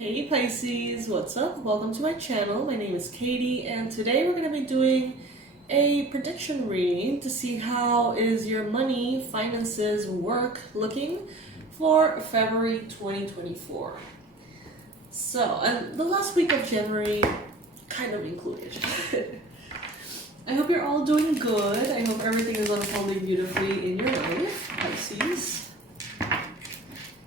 Hey Pisces, what's up? Welcome to my channel. My name is Katie and today we're going to be doing a prediction reading to see how is your money, finances, work looking for February 2024. So, and the last week of January kind of included. I hope you're all doing good. I hope everything is unfolding beautifully in your life, Pisces.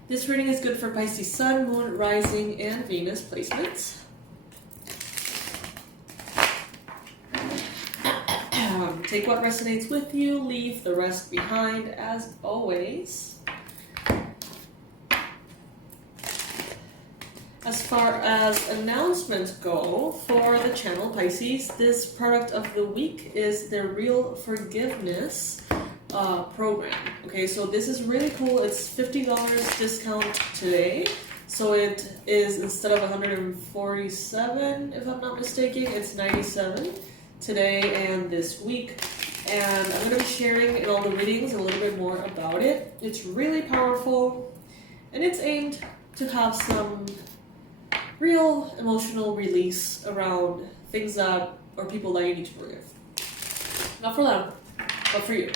This reading is good for Pisces Sun, Moon, Rising, and Venus placements. Take what resonates with you, leave the rest behind as always. As far as announcements go for the channel Pisces, this product of the week is the Real Forgiveness program. Okay, so this is really cool. It's $50 discount today. So it is, instead of $147, if I'm not mistaken, it's $97 today and this week. And I'm going to be sharing in all the readings a little bit more about it. It's really powerful and it's aimed to have some real emotional release around things that, or people that you need to forgive. Not for them, but for you.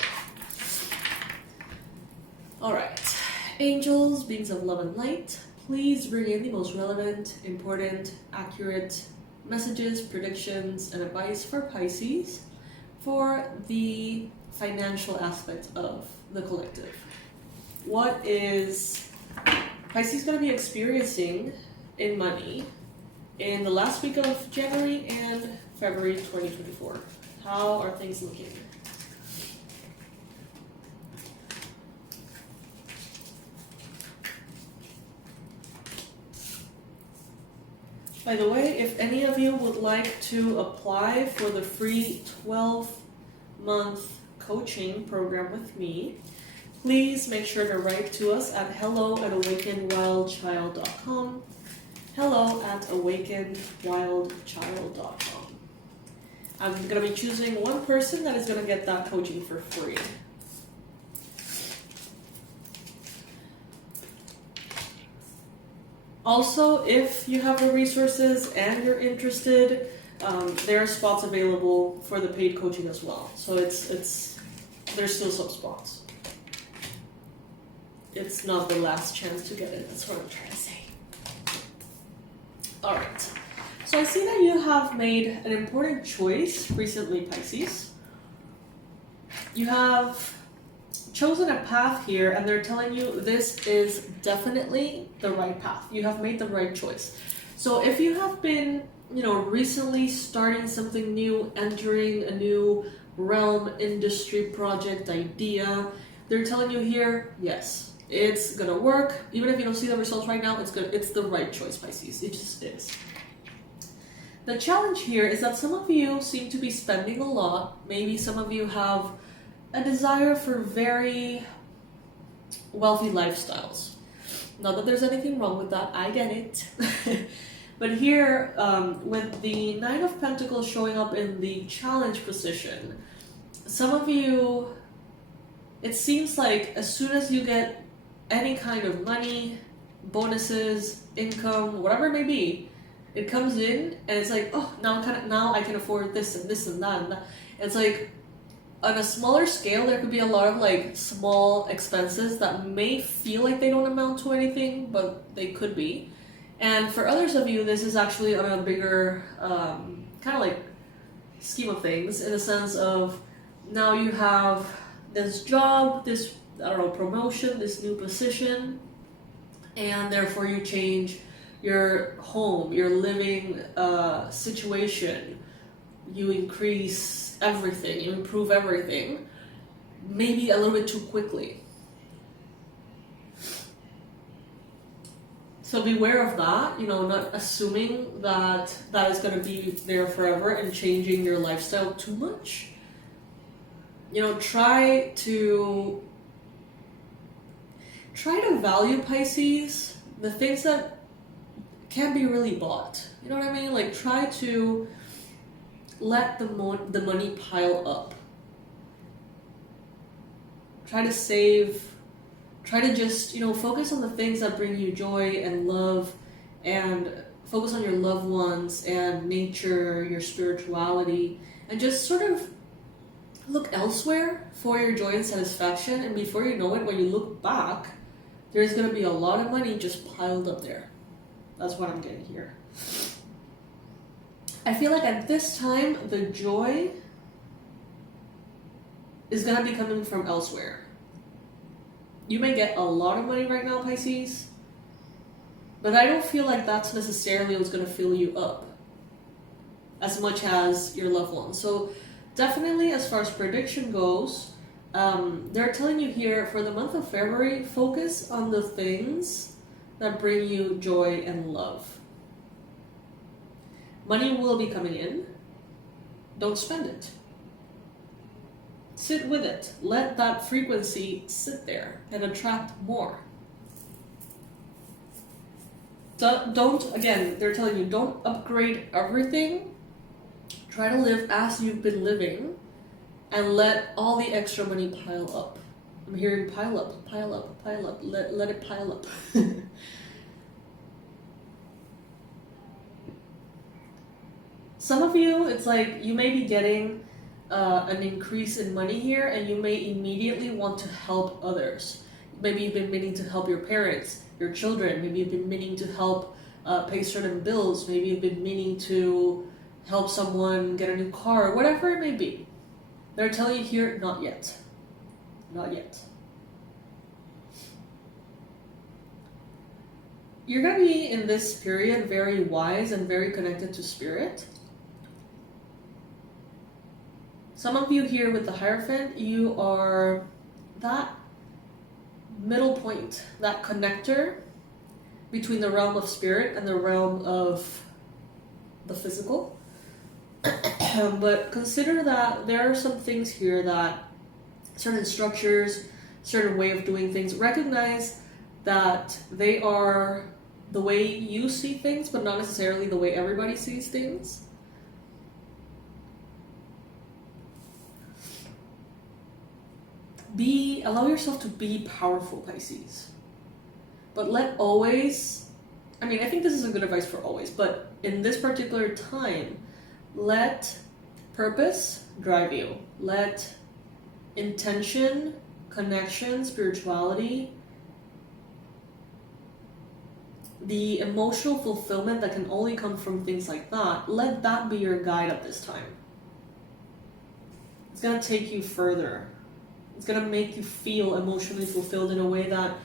Alright, angels, beings of love and light, please bring in the most relevant, important, accurate messages, predictions, and advice for Pisces for the financial aspect of the collective. What is Pisces going to be experiencing in money in the last week of January and February 2024? How are things looking? By the way, if any of you would like to apply for the free 12-month coaching program with me, please make sure to write to us at hello@awakenedwildchild.com. hello@awakenedwildchild.com. I'm going to be choosing one person that is going to get that coaching for free. Also, if you have the resources and you're interested, there are spots available for the paid coaching as well. So there's still some spots. It's not the last chance to get it. That's what I'm trying to say. All right. So I see that you have made an important choice recently, Pisces. You have chosen a path here and they're telling you this is definitely the right path. You have made the right choice. So if you have been, recently starting something new, entering a new realm, industry, project, idea, they're telling you here, yes, it's gonna work. Even if you don't see the results right now, it's the right choice, Pisces. It just is. The challenge here is that some of you seem to be spending a lot. Maybe some of you have a desire for very wealthy lifestyles. Not that there's anything wrong with that, I get it. But here, with the Nine of Pentacles showing up in the challenge position, some of you, it seems like as soon as you get any kind of money, bonuses, income, whatever it may be, it comes in and it's like, oh, now I can afford this and this and that and that. It's like, on a smaller scale, there could be a lot of small expenses that may feel like they don't amount to anything, but they could be. And for others of you, this is actually on a bigger kind of scheme of things, in the sense of now you have this job, this, promotion, this new position, and therefore you change your home, your living situation. You increase everything, you improve everything, maybe a little bit too quickly. So beware of that, not assuming that that is going to be there forever and changing your lifestyle too much. Try to value, Pisces, the things that can be really bought. You know what I mean? Try to let the money pile up. Try to save. Try to just, focus on the things that bring you joy and love and focus on your loved ones and nature, your spirituality, and just sort of look elsewhere for your joy and satisfaction. And before you know it, when you look back, there's going to be a lot of money just piled up there. That's what I'm getting here. I feel like at this time, the joy is going to be coming from elsewhere. You may get a lot of money right now, Pisces, but I don't feel like that's necessarily what's going to fill you up as much as your loved ones. So definitely, as far as prediction goes, they're telling you here for the month of February, focus on the things that bring you joy and love. Money will be coming in. Don't spend it. Sit with it. Let that frequency sit there and attract more. Don't, again, they're telling you, don't upgrade everything. Try to live as you've been living and let all the extra money pile up. I'm hearing pile up, pile up, pile up. Let it pile up. Some of you, it's like you may be getting an increase in money here, and you may immediately want to help others. Maybe you've been meaning to help your parents, your children. Maybe you've been meaning to help pay certain bills. Maybe you've been meaning to help someone get a new car, whatever it may be. They're telling you here, not yet. Not yet. You're going to be in this period very wise and very connected to spirit. Some of you here with the Hierophant, you are that middle point, that connector between the realm of spirit and the realm of the physical. But consider that there are some things here that certain structures, certain way of doing things, recognize that they are the way you see things, but not necessarily the way everybody sees things. Allow yourself to be powerful, Pisces. But let always, I mean, I think this is a good advice for always, but in this particular time, let purpose drive you. Let intention, connection, spirituality, the emotional fulfillment that can only come from things like that, let that be your guide at this time. It's going to take you further. It's going to make you feel emotionally fulfilled in a way that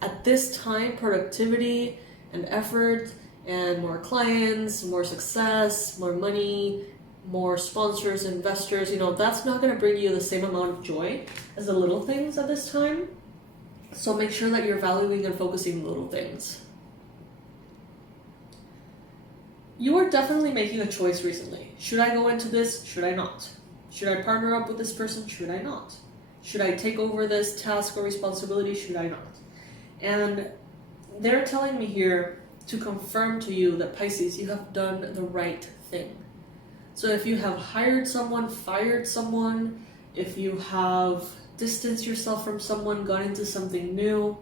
at this time, productivity and effort and more clients, more success, more money, more sponsors, investors, that's not going to bring you the same amount of joy as the little things at this time. So make sure that you're valuing and focusing on little things. You are definitely making a choice recently. Should I go into this? Should I not? Should I partner up with this person? Should I not? Should I take over this task or responsibility? Should I not? And they're telling me here to confirm to you that, Pisces, you have done the right thing. So if you have hired someone, fired someone, if you have distanced yourself from someone, gone into something new,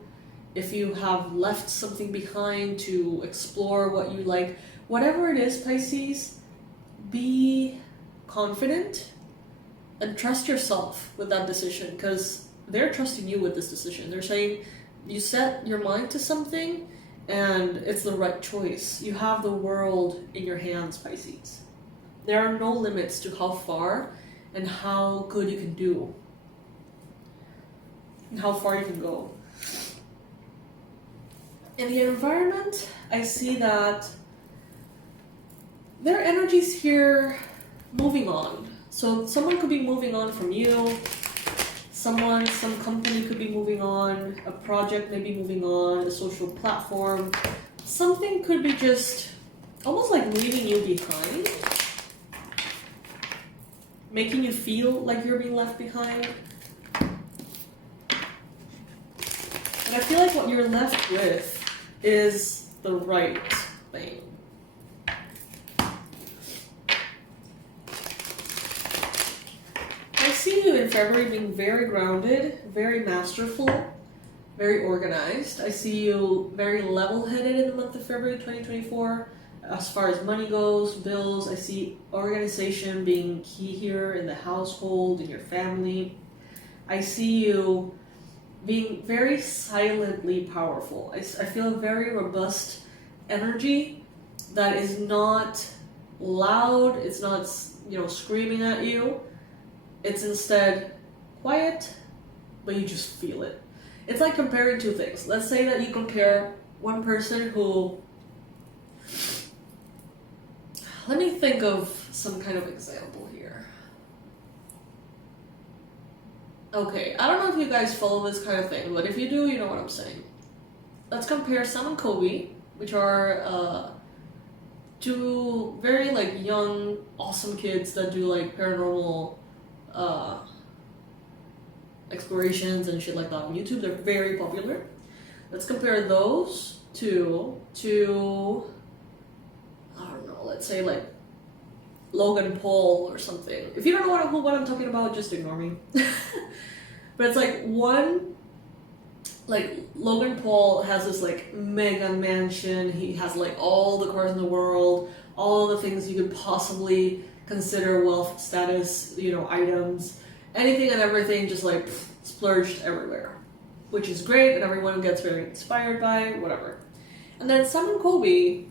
if you have left something behind to explore what you like, whatever it is, Pisces, be confident and trust yourself with that decision, because they're trusting you with this decision. They're saying you set your mind to something and it's the right choice. You have the world in your hands, Pisces. There are no limits to how far and how good you can do and how far you can go. In the environment, I see that there are energies here moving on. So someone could be moving on from you, some company could be moving on, a project may be moving on, a social platform. Something could be just almost like leaving you behind, making you feel like you're being left behind. And I feel like what you're left with is the right thing. I see you in February being very grounded, very masterful, very organized. I see you very level-headed in the month of February 2024. As far as money goes, bills, I see organization being key here in the household, in your family. I see you being very silently powerful. I feel a very robust energy that is not loud, it's not, screaming at you. It's instead quiet, but you just feel it. It's like comparing two things. Let's say that you compare one person who... Let me think of some kind of example here. Okay, I don't know if you guys follow this kind of thing, but if you do, you know what I'm saying. Let's compare Sam and Kobe, which are two very young, awesome kids that do paranormal explorations and shit like that on YouTube. They're very popular. Let's compare those two to, I don't know, let's say Logan Paul or something. If you don't know what I'm talking about, just ignore me. But it's one, Logan Paul has this mega mansion. He has all the cars in the world, all the things you could possibly consider wealth status, items, anything and everything, just splurged everywhere, which is great, and everyone gets very inspired by whatever. And then Sam and Kobe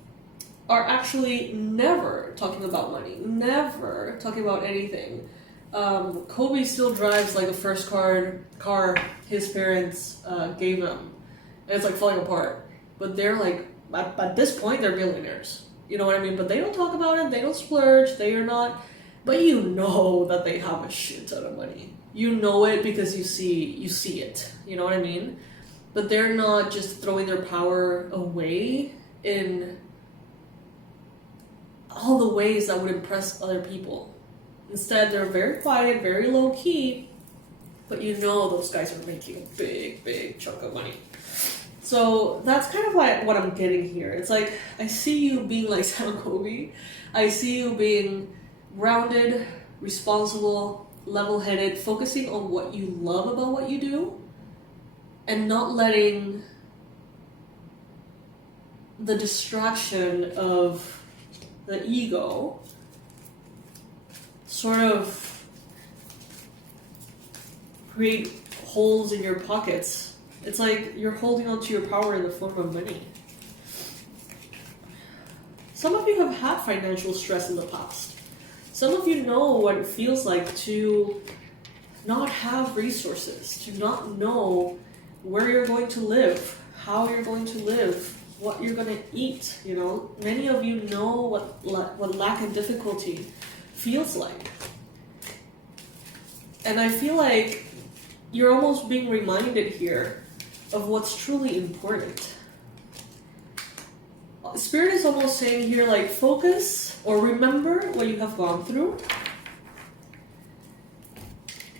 are actually never talking about money, never talking about anything. Kobe still drives the first car his parents gave him, and it's falling apart. But they're at this point they're billionaires. You know what I mean? But they don't talk about it. They don't splurge. They are not. But you know that they have a shit ton of money. You know it because you see it. You know what I mean? But they're not just throwing their power away in all the ways that would impress other people. Instead, they're very quiet, very low key, but you know those guys are making a big, big chunk of money. So that's kind of what I'm getting here. It's I see you being like Sam Kobe. I see you being grounded, responsible, level-headed, focusing on what you love about what you do, and not letting the distraction of the ego sort of create holes in your pockets. It's you're holding on to your power in the form of money. Some of you have had financial stress in the past. Some of you know what it feels like to not have resources, to not know where you're going to live, how you're going to live, what you're going to eat. Many of you know what lack and difficulty feels like. And I feel like you're almost being reminded here of what's truly important. Spirit is almost saying here, focus or remember what you have gone through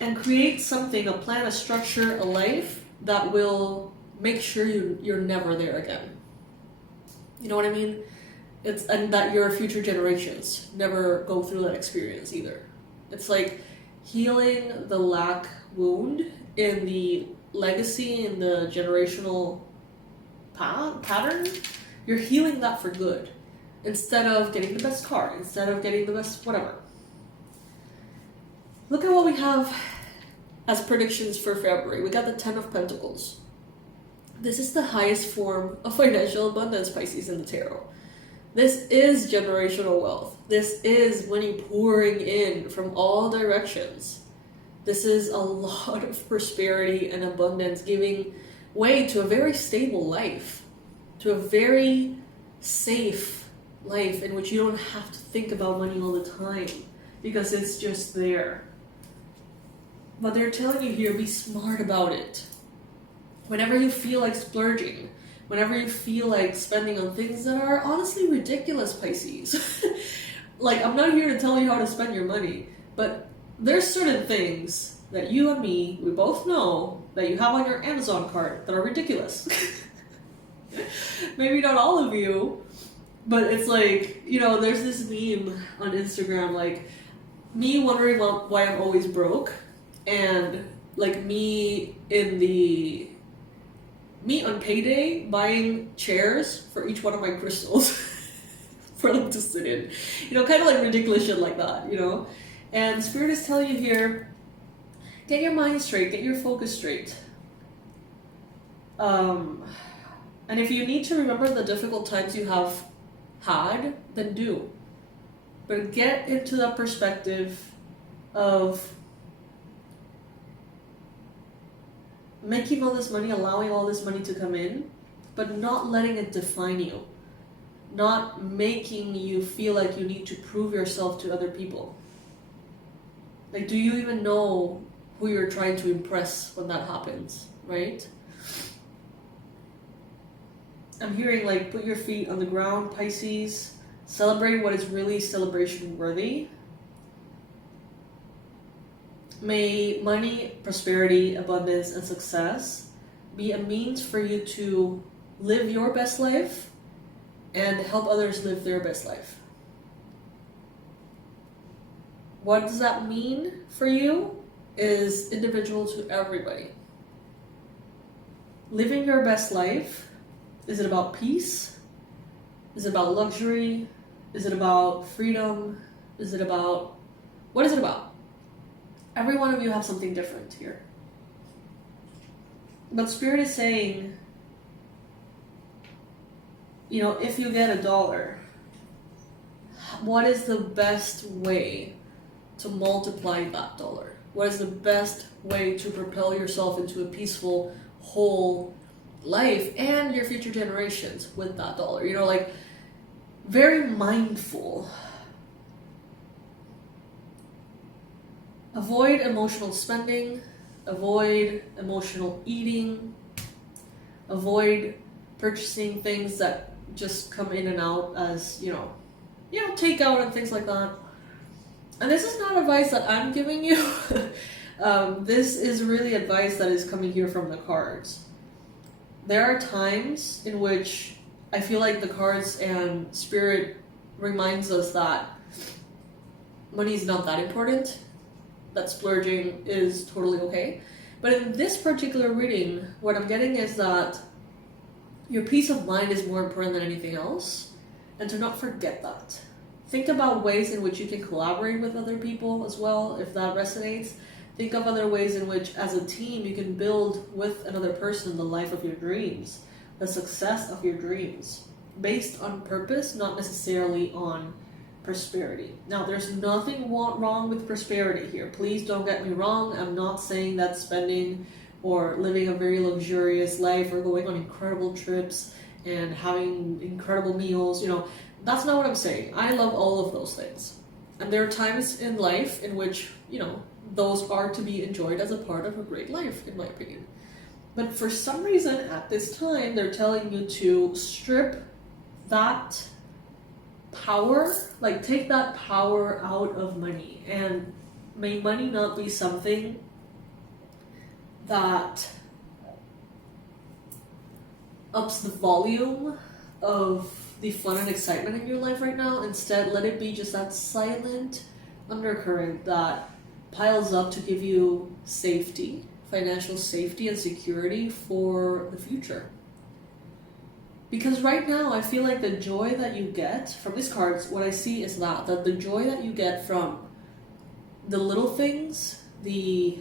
and create something, a plan, a structure, a life that will make sure you're never there again. You know what I mean? And that your future generations never go through that experience either. It's healing the lack wound in the legacy, in the generational pattern. You're healing that for good. Instead of getting the best car, instead of getting the best whatever. Look at what we have as predictions for February. We got the 10 of Pentacles. This is the highest form of financial abundance, Pisces, in the tarot. This is generational wealth. This is money pouring in from all directions. This is a lot of prosperity and abundance, giving way to a very stable life, to a very safe life in which you don't have to think about money all the time because it's just there. But they're telling you here, be smart about it. Whenever you feel like splurging, whenever you feel like spending on things that are honestly ridiculous, Pisces. I'm not here to tell you how to spend your money, but there's certain things that you and me, we both know that you have on your Amazon cart that are ridiculous. Maybe not all of you, but it's there's this meme on Instagram, me wondering why I'm always broke, and me in the me on payday buying chairs for each one of my crystals for them to sit in. You know, kind of like ridiculous shit like that, you know? And Spirit is telling you here, get your mind straight, get your focus straight. And if you need to remember the difficult times you have had, then do. But get into that perspective of making all this money, allowing all this money to come in, but not letting it define you. Not making you feel like you need to prove yourself to other people. Like, do you even know who you're trying to impress when that happens, right? I'm hearing, like, put your feet on the ground, Pisces. Celebrate what is really celebration worthy. May money, prosperity, abundance, and success be a means for you to live your best life and help others live their best life. What does that mean for you is individual to everybody. Living your best life, is it about peace? Is it about luxury? Is it about freedom? Is it about, what is it about? Every one of you have something different here. But Spirit is saying, you know, if you get $1, what is the best way to multiply that dollar? What is the best way to propel yourself into a peaceful, whole life and your future generations with that dollar? You know, like, very mindful. Avoid emotional spending, avoid emotional eating, avoid purchasing things that just come in and out as, you know, takeout and things like that. And this is not advice that I'm giving you. This is really advice that is coming here from the cards. There are times in which I feel like the cards and Spirit reminds us that money is not that important, that splurging is totally okay. But in this particular reading, what I'm getting is that your peace of mind is more important than anything else, and to not forget that. Think about ways in which you can collaborate with other people as well, if that resonates. Think of other ways in which, as a team, you can build with another person the life of your dreams, the success of your dreams, based on purpose, not necessarily on prosperity. Now, there's nothing wrong with prosperity here. Please don't get me wrong. I'm not saying that spending or living a very luxurious life or going on incredible trips and having incredible meals, you know, that's not what I'm saying. I love all of those things. And there are times in life in which, you know, those are to be enjoyed as a part of a great life, in my opinion. But for some reason, at this time, they're telling you to strip that power, like take that power out of money. And may money not be something that ups the volume of the fun and excitement in your life right now. Instead, let it be just that silent undercurrent that piles up to give you safety, financial safety and security for the future. Because right now, I feel like the joy that you get from these cards, what I see is that the joy that you get from the little things, the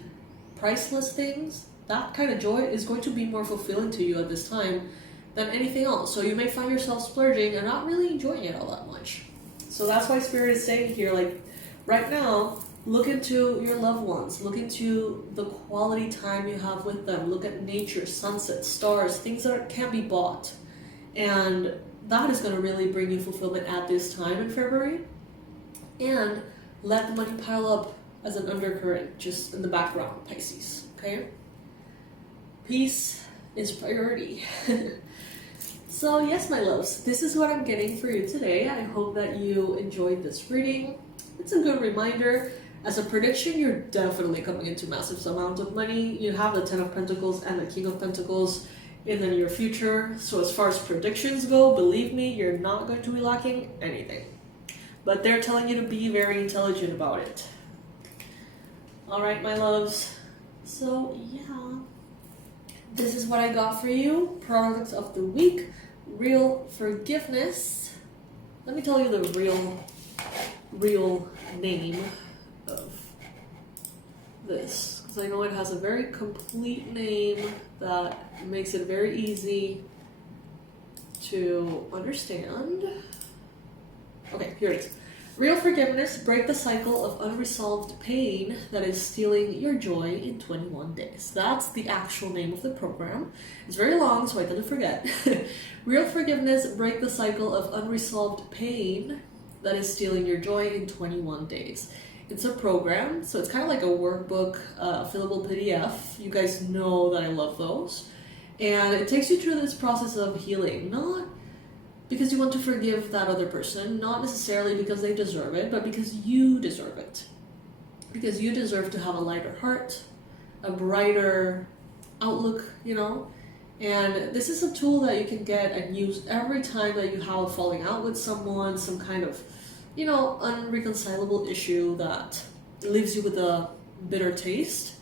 priceless things, that kind of joy is going to be more fulfilling to you at this time than anything else. So you may find yourself splurging and not really enjoying it all that much. So that's why Spirit is saying here, like, right now, look into your loved ones. Look into the quality time you have with them. Look at nature, sunsets, stars, things that can't be bought. And that is going to really bring you fulfillment at this time in February. And let the money pile up as an undercurrent just in the background, Pisces. Okay? Peace is priority. So yes, my loves, this is what I'm getting for you today. I hope that you enjoyed this reading. It's a good reminder. As a prediction, you're definitely coming into massive amount of money. You have the 10 of Pentacles and the King of Pentacles in the near future. So as far as predictions go, believe me, you're not going to be lacking anything. But they're telling you to be very intelligent about it. All right, my loves. So yeah, this is what I got for you. Product of the week, real forgiveness. Let me tell you the real name of this, because I know it has a very complete name that makes it very easy to understand. Okay, here it is. Real forgiveness, break the cycle of unresolved pain that is stealing your joy in 21 days. That's the actual name of the program. It's very long, so I didn't forget. Real forgiveness, break the cycle of unresolved pain that is stealing your joy in 21 days. It's a program, so it's kind of like a workbook, fillable PDF. You guys know that I love those. And it takes you through this process of healing, not because you want to forgive that other person, not necessarily because they deserve it, but because you deserve it. Because you deserve to have a lighter heart, a brighter outlook, you know? And this is a tool that you can get and use every time that you have a falling out with someone, some kind of, you know, unreconcilable issue that leaves you with a bitter taste.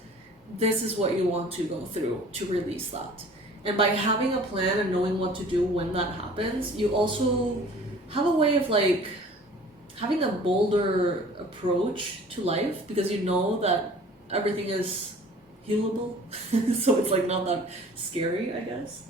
This is what you want to go through to release that. And by having a plan and knowing what to do when that happens, you also have a way of like having a bolder approach to life, because you know that everything is healable. So it's like not that scary, I guess.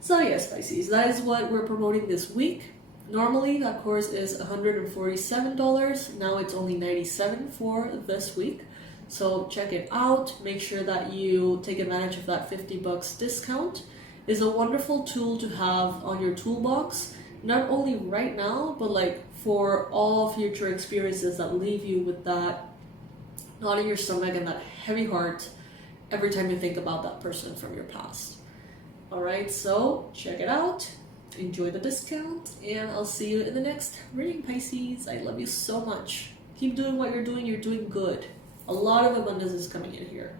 So yes, Pisces, that is what we're promoting this week. Normally that course is $147. Now it's only $97 for this week. So check it out. Make sure that you take advantage of that $50 discount. It's a wonderful tool to have on your toolbox, not only right now, but like for all future experiences that leave you with that knot in your stomach and that heavy heart every time you think about that person from your past. All right, so check it out. Enjoy the discount, and I'll see you in the next reading, Pisces. I love you so much. Keep doing what you're doing. You're doing good. A lot of abundance is coming in here.